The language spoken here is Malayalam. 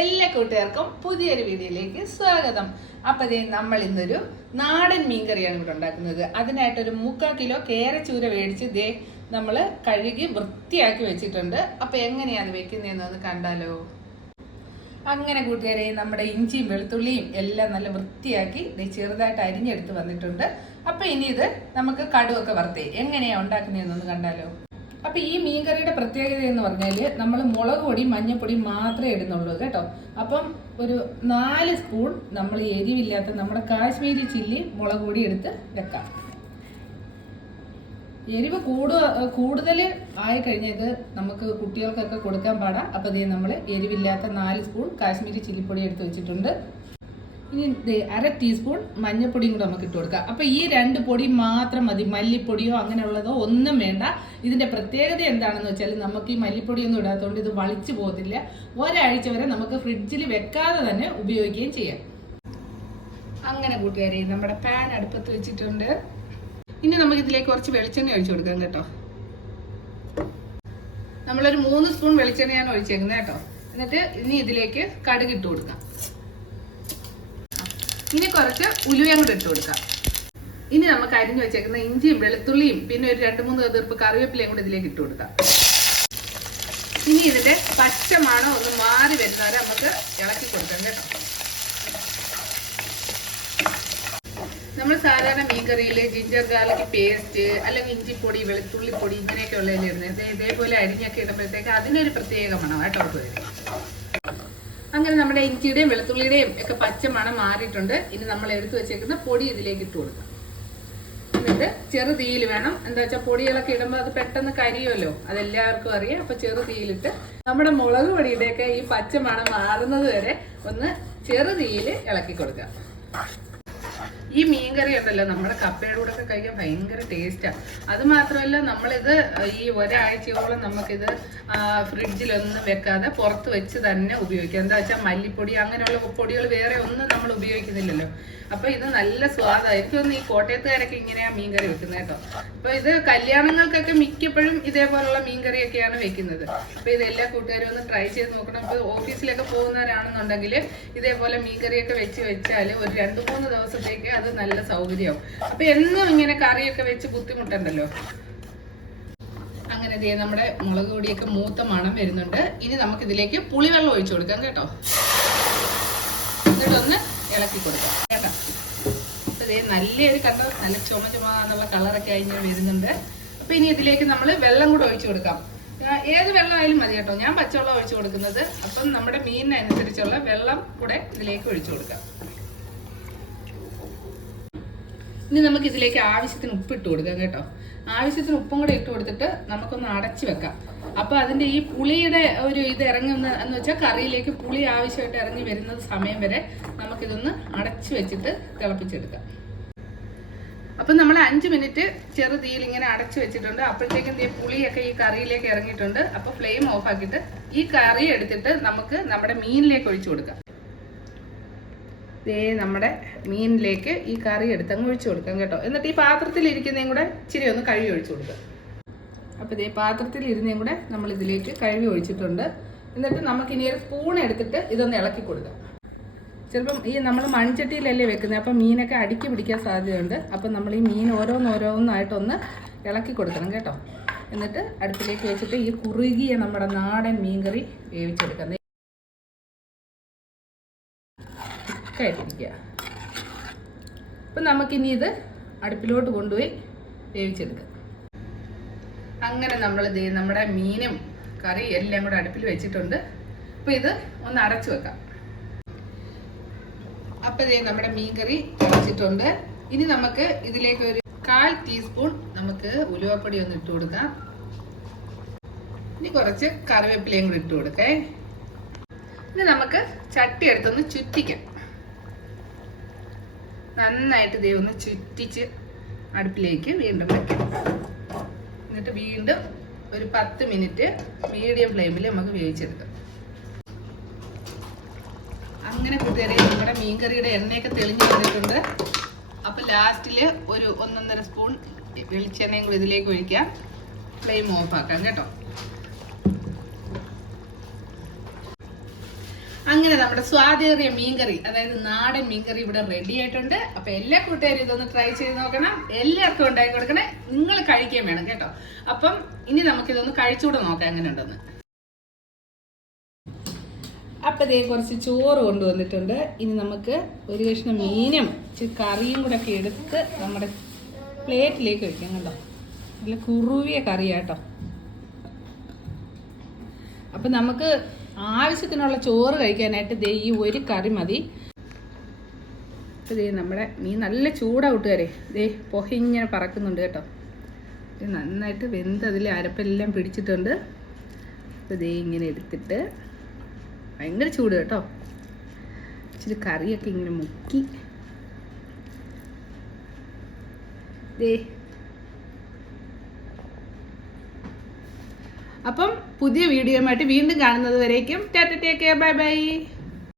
എല്ലാ കൂട്ടുകാർക്കും പുതിയൊരു വീഡിയോയിലേക്ക് സ്വാഗതം. അപ്പൊ ദേ നമ്മൾ ഇന്നൊരു നാടൻ മീൻകറിയാണ് ഇവിടെ ഉണ്ടാക്കുന്നത്. അതിനായിട്ട് അതിനായിട്ടൊരു മുക്കാൽ കിലോ കേരച്ചൂര മേടിച്ച് ദേ നമ്മൾ കഴുകി വൃത്തിയാക്കി വെച്ചിട്ടുണ്ട്. അപ്പൊ എങ്ങനെയാണ് വെക്കുന്നതെന്ന് കണ്ടാലോ? അങ്ങനെ കൂട്ടുകാരെ നമ്മുടെ ഇഞ്ചിയും വെളുത്തുള്ളിയും എല്ലാം നല്ല വൃത്തിയാക്കി ചെറുതായിട്ട് അരിഞ്ഞെടുത്ത് വന്നിട്ടുണ്ട്. അപ്പൊ ഇനി ഇത് നമുക്ക് കടുവൊക്കെ വറുത്തേ. എങ്ങനെയാ ഉണ്ടാക്കുന്നതെന്നൊന്ന് കണ്ടാലോ? അപ്പൊ ഈ മീൻകറിയുടെ പ്രത്യേകത എന്ന് പറഞ്ഞാൽ നമ്മൾ മുളക് പൊടി മഞ്ഞപ്പൊടി മാത്രമേ ഇടുന്നുള്ളൂ കേട്ടോ. അപ്പം ഒരു നാല് സ്പൂൺ നമ്മൾ എരിവില്ലാത്ത നമ്മുടെ കാശ്മീരി ചില്ലി മുളക് പൊടി എടുത്ത് വെക്കാം. എരിവ് കൂടു കൂടുതൽ കഴിഞ്ഞത് നമുക്ക് കുട്ടികൾക്കൊക്കെ കൊടുക്കാൻ പാടാം. അപ്പോൾ ഇതേ നമ്മൾ എരിവില്ലാത്ത നാല് സ്പൂൺ കാശ്മീരി ചില്ലിപ്പൊടി എടുത്ത് വെച്ചിട്ടുണ്ട്. ഇനി അര ടീസ്പൂൺ മഞ്ഞൾപ്പൊടിയും കൂടെ നമുക്ക് ഇട്ട് കൊടുക്കാം. അപ്പോൾ ഈ രണ്ട് പൊടി മാത്രം മതി. മല്ലിപ്പൊടിയോ അങ്ങനെയുള്ളതോ ഒന്നും വേണ്ട. ഇതിന്റെ പ്രത്യേകത എന്താണെന്ന് വെച്ചാൽ നമുക്ക് ഈ മല്ലിപ്പൊടിയൊന്നും ഇടാത്തതുകൊണ്ട് ഇത് വളിച്ചു പോകത്തില്ല. ഒരാഴ്ച വരെ നമുക്ക് ഫ്രിഡ്ജിൽ വെക്കാതെ തന്നെ ഉപയോഗിക്കുകയും ചെയ്യാം. അങ്ങനെ കൂട്ടുകാരെ നമ്മുടെ പാൻ അടുപ്പത്ത് വെച്ചിട്ടുണ്ട്. ഇനി നമുക്ക് ഇതിലേക്ക് കുറച്ച് വെളിച്ചെണ്ണ ഒഴിച്ചു കൊടുക്കാം കേട്ടോ. നമ്മളൊരു മൂന്ന് സ്പൂൺ വെളിച്ചെണ്ണയാണ് ഒഴിച്ചേക്കുന്നത് കേട്ടോ. എന്നിട്ട് ഇനി ഇതിലേക്ക് കടുക് ഇട്ട് കൊടുക്കാം. ഇനി കുറച്ച് ഉലുവയും കൂടെ ഇട്ട് കൊടുക്കാം. ഇനി നമുക്ക് അരിഞ്ഞു വെച്ചേക്കുന്ന ഇഞ്ചിയും വെളുത്തുള്ളിയും പിന്നെ ഒരു രണ്ട് മൂന്ന് കതിർപ്പ് കറിവേപ്പിലയും കൂടെ ഇതിലേക്ക് ഇട്ട് കൊടുക്കാം. ഇനി ഇതിന്റെ പച്ചമാണോ മണം ഒന്ന് മാറി വരുന്നവരെ നമുക്ക് ഇളക്കി കൊടുക്കാം കേട്ടോ. നമ്മൾ സാധാരണ മീൻകറിയിൽ ജിഞ്ചർ ഗാർലിക് പേസ്റ്റ് അല്ലെങ്കിൽ ഇഞ്ചിപ്പൊടി വെളുത്തുള്ളിപ്പൊടി ഇങ്ങനെയൊക്കെ ഉള്ളതിൽ ഇടുന്നത്. ഇതേപോലെ അരിഞ്ഞൊക്കെ ഇടുമ്പോഴത്തേക്ക് അതിനൊരു പ്രത്യേക മണം കേട്ടോ അങ്ങനെ നമ്മുടെ ഇഞ്ചിയുടെയും വെളുത്തുള്ളിയുടെയും ഒക്കെ പച്ച മണം മാറിയിട്ടുണ്ട്. ഇനി നമ്മൾ എടുത്തു വെച്ചേക്കുന്ന പൊടി ഇതിലേക്ക് ഇട്ട് കൊടുക്കാം. എന്നിട്ട് ചെറു തീയിൽ വേണം. എന്താ വെച്ചാൽ പൊടികളൊക്കെ ഇടുമ്പോൾ അത് പെട്ടെന്ന് കരിയുമല്ലോ. അതെല്ലാവർക്കും അറിയാം. അപ്പൊ ചെറു തീയിലിട്ട് നമ്മുടെ മുളക് പൊടിയുടെയൊക്കെ ഈ പച്ച മണം മാറുന്നത് വരെ ഒന്ന് ചെറു തീയിൽ ഇളക്കി കൊടുക്കാം. ഈ മീൻകറി ഉണ്ടല്ലോ നമ്മുടെ കപ്പയുടെ കൂടെ ഒക്കെ കഴിക്കാൻ ഭയങ്കര ടേസ്റ്റാണ് അത് മാത്രമല്ല നമ്മളിത് ഈ ഒരാഴ്ചയോളം നമുക്കിത് ഫ്രിഡ്ജിലൊന്നും വെക്കാതെ പുറത്ത് വെച്ച് തന്നെ ഉപയോഗിക്കാം. എന്താ വെച്ചാൽ മല്ലിപ്പൊടി അങ്ങനെയുള്ള പൊടികൾ വേറെ ഒന്നും നമ്മൾ ഉപയോഗിക്കുന്നില്ലല്ലോ. അപ്പൊ ഇത് നല്ല സ്വാദായിരിക്കും ഒന്ന് ഈ കോട്ടയത്തുകാരൊക്കെ ഇങ്ങനെയാ മീൻകറി വെക്കുന്നത് കേട്ടോ. അപ്പൊ ഇത് കല്യാണങ്ങൾക്കൊക്കെ മിക്കപ്പോഴും ഇതേപോലുള്ള മീൻകറിയൊക്കെയാണ് വെക്കുന്നത്. അപ്പൊ ഇത് എല്ലാ കൂട്ടുകാരും ഒന്ന് ട്രൈ ചെയ്ത് നോക്കണം. ഇപ്പൊ ഓഫീസിലൊക്കെ പോകുന്നവരാണെന്നുണ്ടെങ്കിൽ ഇതേപോലെ മീൻകറിയൊക്കെ വെച്ച് വെച്ചാൽ ഒരു രണ്ട് മൂന്ന് ദിവസത്തേക്ക് അത് നല്ല സൗകര്യമാവും. അപ്പൊ എന്നും ഇങ്ങനെ കറിയൊക്കെ വെച്ച് ബുദ്ധിമുട്ടുണ്ടല്ലോ? അങ്ങനെ ദേ നമ്മുടെ മുളക് പൊടിയൊക്കെ മൂത്ത മണം വരുന്നുണ്ട്. ഇനി നമുക്ക് ഇതിലേക്ക് പുളിവെള്ളം ഒഴിച്ചു കൊടുക്കാം കേട്ടോ. എന്നിട്ട് ഒന്ന് ഇളക്കി കൊടുക്കാം. കേട്ടോ? അപ്പൊ ഇതേ നല്ലൊരു കണ്ടോ? നല്ല ചുമ ചുമന്നുള്ള കളറൊക്കെ കഴിഞ്ഞ് വരുന്നുണ്ട്. അപ്പൊ ഇനി ഇതിലേക്ക് നമ്മൾ വെള്ളം കൂടെ ഒഴിച്ചു കൊടുക്കാം. ഏത് വെള്ളമായാലും മതി കേട്ടോ. ഞാൻ പച്ചവെള്ളം ഒഴിച്ചു കൊടുക്കുന്നത്. അപ്പം നമ്മുടെ മീനിനനുസരിച്ചുള്ള വെള്ളം കൂടെ ഇതിലേക്ക് ഒഴിച്ചു കൊടുക്കാം. ഇനി നമുക്ക് ഇതിലേക്ക് ആവശ്യത്തിന് ഉപ്പ് ഇട്ട് കൊടുക്കാം കേട്ടോ. ആവശ്യത്തിന് ഉപ്പും കൂടെ ഇട്ട് കൊടുത്തിട്ട് നമുക്കൊന്ന് അടച്ചു വെക്കാം. അപ്പൊ അതിന്റെ ഈ പുളിയുടെ ഒരു ഇത് ഇറങ്ങുന്ന എന്ന് വെച്ചാൽ കറിയിലേക്ക് പുളി ആവശ്യമായിട്ട് ഇറങ്ങി വരുന്നത് സമയം വരെ നമുക്കിതൊന്ന് അടച്ചു വെച്ചിട്ട് തിളപ്പിച്ചെടുക്കാം. അപ്പൊ നമ്മൾ അഞ്ച് മിനിറ്റ് ചെറു തീയിൽ ഇങ്ങനെ അടച്ചു വെച്ചിട്ടുണ്ട്. അപ്പോഴത്തേക്കും ഈ പുളിയൊക്കെ ഈ കറിയിലേക്ക് ഇറങ്ങിയിട്ടുണ്ട്. അപ്പോൾ ഫ്ലെയിം ഓഫ് ആക്കിയിട്ട് ഈ കറി എടുത്തിട്ട് നമുക്ക് നമ്മുടെ മീനിലേക്ക് ഒഴിച്ചു കൊടുക്കാം. ദേ നമ്മുടെ മീനിലേക്ക് ഈ കറി എടുത്ത് അങ്ങ് ഒഴിച്ചു കൊടുക്കാം കേട്ടോ. എന്നിട്ട് ഈ പാത്രത്തിൽ ഇരിക്കുന്നതും കൂടെ ഇച്ചിരി ഒന്ന് കഴുകി ഒഴിച്ചു കൊടുക്കുക അപ്പോൾ ഇതേ പാത്രത്തിൽ ഇരുന്നേം കൂടെ നമ്മൾ ഇതിലേക്ക് കഴുകി ഒഴിച്ചിട്ടുണ്ട്. എന്നിട്ട് നമുക്ക് ഇനി ഒരു സ്പൂൺ എടുത്തിട്ട് ഇതൊന്ന് ഇളക്കി കൊടുക്കാം. ചിലപ്പം ഈ നമ്മൾ മൺചട്ടിയിലല്ലേ വെക്കുന്നത് അപ്പം മീനൊക്കെ അടുക്കി പിടിക്കാൻ സാധ്യതയുണ്ട്. അപ്പം നമ്മൾ ഈ മീൻ ഓരോന്നോരോന്നായിട്ടൊന്ന് ഇളക്കി കൊടുക്കണം കേട്ടോ. എന്നിട്ട് അടുപ്പിലേക്ക് വെച്ചിട്ട് ഈ കുറുകിയ നമ്മുടെ നാടൻ മീൻകറി വേവിച്ചെടുക്കാം. തിക്കായിട്ടിരിക്കുക അപ്പം നമുക്കിനി ഇത് അടുപ്പിലോട്ട് കൊണ്ടുപോയി വേവിച്ചെടുക്കാം. അങ്ങനെ നമ്മൾ നമ്മുടെ മീനും കറി എല്ലാം കൂടെ അടുപ്പിൽ വെച്ചിട്ടുണ്ട്. അപ്പോൾ ഇത് ഒന്ന് അടച്ചു വെക്കാം. അപ്പോൾ ഇതേ നമ്മുടെ മീൻ കറി വെച്ചിട്ടുണ്ട്. ഇനി നമുക്ക് ഇതിലേക്ക് ഒരു കാൽ ടീസ്പൂൺ നമുക്ക് ഉലുവപ്പൊടി ഒന്ന് ഇട്ട് കൊടുക്കാം. ഇനി കുറച്ച് കറിവേപ്പിലയും കൂടി ഇട്ട് കൊടുക്കേ. ഇനി നമുക്ക് ചട്ടി എടുത്തൊന്ന് ചുറ്റിക്കാം. നന്നായിട്ട് ദേ ഒന്ന് ചുറ്റിച്ച് അടുപ്പിലേക്ക് വീണ്ടും വെക്കാം. എന്നിട്ട് വീണ്ടും ഒരു പത്ത് മിനിറ്റ് മീഡിയം ഫ്ലെയിമിൽ നമുക്ക് വേവിച്ചെടുക്കാം. അങ്ങനെ കൂട്ടുകാരെ നമ്മുടെ മീൻകറിയുടെ എണ്ണയൊക്കെ തെളിഞ്ഞു വന്നിട്ടുണ്ട്. അപ്പോൾ ലാസ്റ്റിൽ ഒരു ഒന്നൊന്നര സ്പൂൺ വെളിച്ചെണ്ണയും കൂടി ഇതിലേക്ക് ഒഴിക്കാം. ഫ്ലെയിം ഓഫ് ആക്കാം കേട്ടോ. അങ്ങനെ നമ്മുടെ സ്വാതേറിയ മീൻകറി അതായത് നാടൻ മീൻകറി ഇവിടെ റെഡി ആയിട്ടുണ്ട്. അപ്പൊ എല്ലാ കൂട്ടുകാരും ഇതൊന്ന് ട്രൈ ചെയ്ത് നോക്കണം. എല്ലാവർക്കും ഉണ്ടാക്കി കൊടുക്കണേ. നിങ്ങൾ കഴിക്കുകയും വേണം കേട്ടോ. അപ്പം ഇനി നമുക്കിതൊന്ന് കഴിച്ചുകൂടെ നോക്കാം എങ്ങനെ ഉണ്ടെന്ന് അപ്പം ഇതേ കുറച്ച് ചോറ് കൊണ്ടുവന്നിട്ടുണ്ട്. ഇനി നമുക്ക് ഒരു കഷ്ണം മീനും കറിയും കൂടെ ഒക്കെ എടുത്ത് നമ്മുടെ പ്ലേറ്റിലേക്ക് വെക്കാം കണ്ടോ നല്ല കുറുവിയ കറിയാട്ടോ അപ്പം നമുക്ക് ആവശ്യത്തിനുള്ള ചോറ് കഴിക്കാനായിട്ട് ദേ ഈ ഒരു കറി മതി. ദേ നമ്മുടെ മീൻ നല്ല ചൂടാ കൂട്ടുകാരെ ദേ പൊഹിങ്ങനെ പറക്കുന്നുണ്ട് കേട്ടോ. നന്നായിട്ട് വെന്ത് അതിൽ അരപ്പെല്ലാം പിടിച്ചിട്ടുണ്ട്. അപ്പോൾ ദേ ഇങ്ങനെ എടുത്തിട്ട് ഭയങ്കര ചൂട് കേട്ടോ. ഇച്ചിരി കറിയൊക്കെ ഇങ്ങനെ മുക്കി. ദേ അപ്പം പുതിയ വീഡിയോയുമായിട്ട് വീണ്ടും കാണുന്നത് വരേക്കും tata take care bye bye